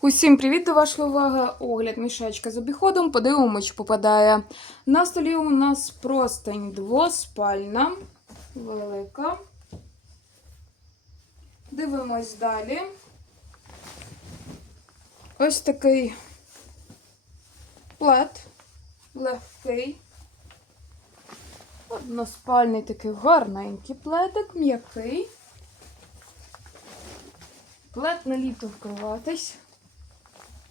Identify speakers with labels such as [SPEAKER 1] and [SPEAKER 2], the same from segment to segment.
[SPEAKER 1] Усім привіт до вашої уваги. Огляд мішечка з обіходом. Подивимось, чи попадає. На столі у нас простень двоспальна, велика. Дивимось далі. Ось такий плед легкий. Односпальний такий гарненький пледик, м'який. Плед на літо вкриватись.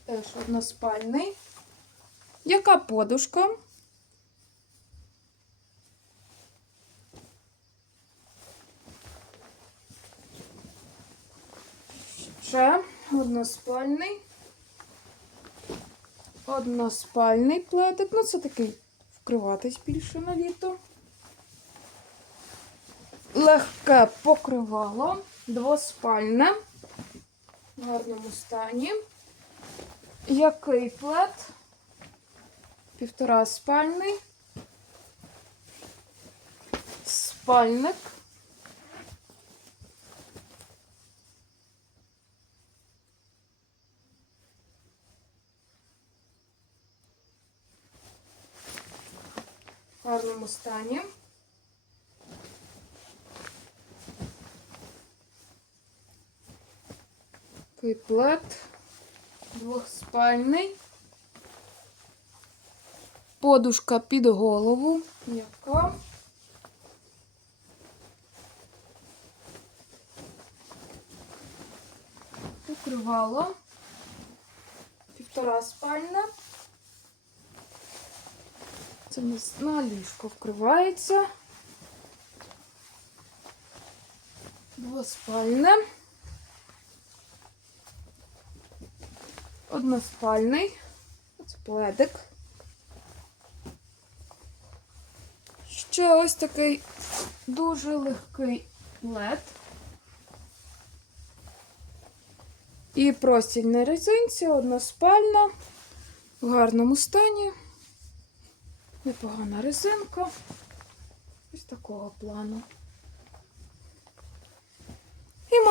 [SPEAKER 1] Теж односпальний. Яка подушка? Ще односпальний. Односпальний пледик. Ну, це такий вкриватись більше на літо. Легке покривало. Двоспальне. В гарному стані. Який плед? Півтора спальний. Спальник. В гарному стані. Такий плед. Двохспальний. Подушка під голову. Яка? Покривало. Півтора спальна. Це у нас на ліжко вкривається. Двоспальне. Односпальний. Ось пледик. Ще ось такий дуже легкий плед. І простіль на резинці, односпальна, в гарному стані. Непогана резинка. Ось такого плану.